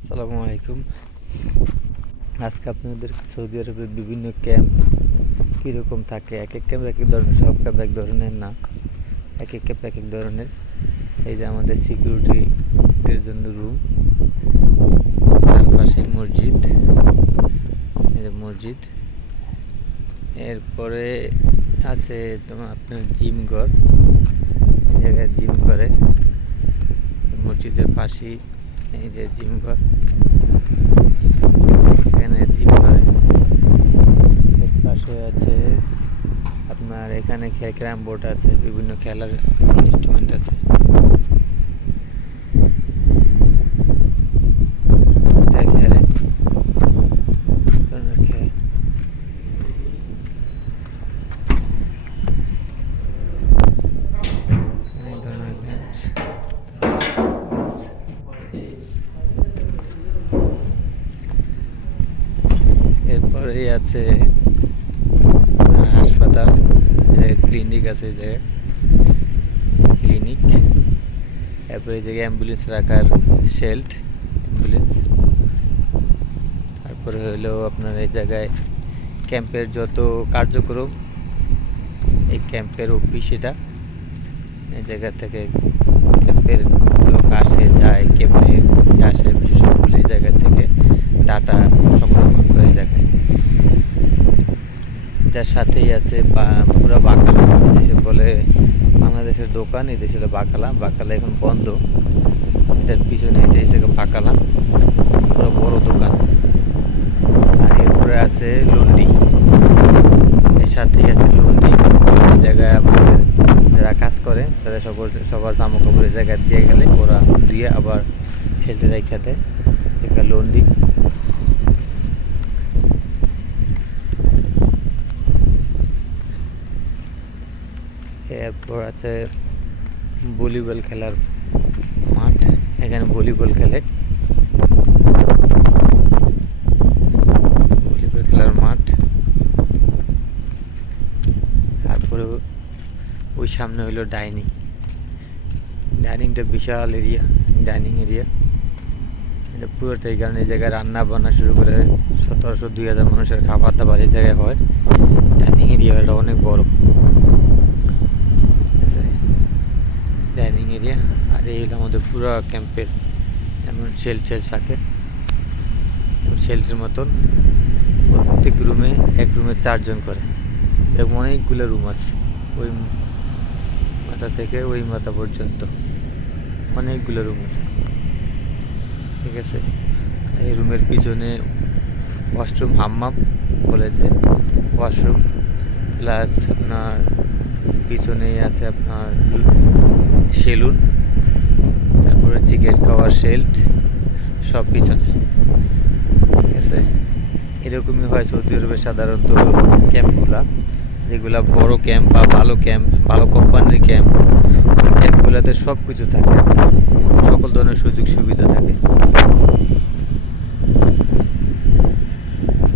আসসালামু আলাইকুম। আজকে আপনাদের সৌদি আরবের বিভিন্ন ক্যাম্প কীরকম থাকে? এক এক ক্যাম্প এক এক ধরনের, সব ক্যাম্প এক ধরনের না? এক এক ক্যাম্প এক এক ধরনের। এই যে আমাদের সিকিউরিটির জন্য রুম তার পাশে মসজিদ। এই যে মসজিদ। এরপরে আছে তোমার আপনার জিম ঘর। এই জায়গায় জিম করে। মসজিদের পাশেই এই যে জিম ঘর। এখানে জিম ঘরে। এর পাশে আছে আপনার এখানে ক্যারাম বোর্ড আছে, বিভিন্ন খেলার ইনস্ট্রুমেন্ট আছে এটা খেলে ধরনের খেলে এই ধরনের games। এরপরেই আছে, হাসপাতাল ক্লিনিক আছে যে ক্লিনিক এরপরে এই জায়গায় অ্যাম্বুলেন্স রাখার শেল্ট অ্যাম্বুলেন্স তারপরে হলো আপনার এই জায়গায় ক্যাম্পের যত কার্যক্রম, এই ক্যাম্পের অফিস এটা, এই জায়গা থেকে ক্যাম্পের লোক আসে যায় কেমনে আসে সবগুলো এই জায়গা থেকে ডাটা সংরক্ষণ করে এই জায়গায় যার সাথেই আছে পুরো বাকালা। দেশে বলে বাংলাদেশের দোকান দেশে হলো বাকালা। বাকালা এখন বন্ধ। এটার পিছনে এটা হিসেবে বাকালা। পুরো বড় দোকান। আর এরপরে আছে লন্ডি। এর সাথেই আছে লন্ডি। জায়গায় আমাদের যারা কাজ করে, তাদের সবার সবার জামা কাপড়ের জায়গায় দিয়ে গেলে ওরা দিয়ে আবার ছেলতে রেখে দেয়। সেখানে লন্ডি। এরপর আছে ভলিবল খেলার মাঠ। এখানে ভলিবল খেলে। ভলিবল খেলার মাঠ। তারপরে ওই সামনে হইল ডাইনিং। ডাইনিংটা বিশাল এরিয়া, ডাইনিং এরিয়া। এটা পুরোটাই, কারণ এই জায়গায় রান্না বান্না শুরু করে সতেরোশো, দুই হাজার মানুষের খাবার দাবার এই জায়গায় হয়। ডাইনিং এরিয়াটা অনেক বড় ডাইনিং এরিয়া, আর এই হলো আমাদের পুরো ক্যাম্পের যেমন শেল টেল থাকে। শেল্টের মতন প্রত্যেক রুমে এক রুমে চারজন করে। এরকম অনেকগুলো রুম আছে ওই মাথা থেকে ওই মাথা পর্যন্ত। অনেকগুলো রুম আছে। ঠিক আছে? এই রুমের পিছনে ওয়াশরুম হাম্মাম বলেছে। ওয়াশরুম প্লাস আপনার পিছনেই আছে আপনার সেলুন, তারপরে সিগারেট খাওয়ার শেল্ট সব পিছনে। ঠিক আছে? এরকমই হয় সৌদি আরবে সাধারণত ক্যাম্পগুলা, যেগুলা বড় ক্যাম্প বা ভালো ক্যাম্প, ভালো কোম্পানির ক্যাম্প ক্যাম্পগুলোতে সব কিছু থাকে। সকল ধরনের সুযোগ সুবিধা থাকে।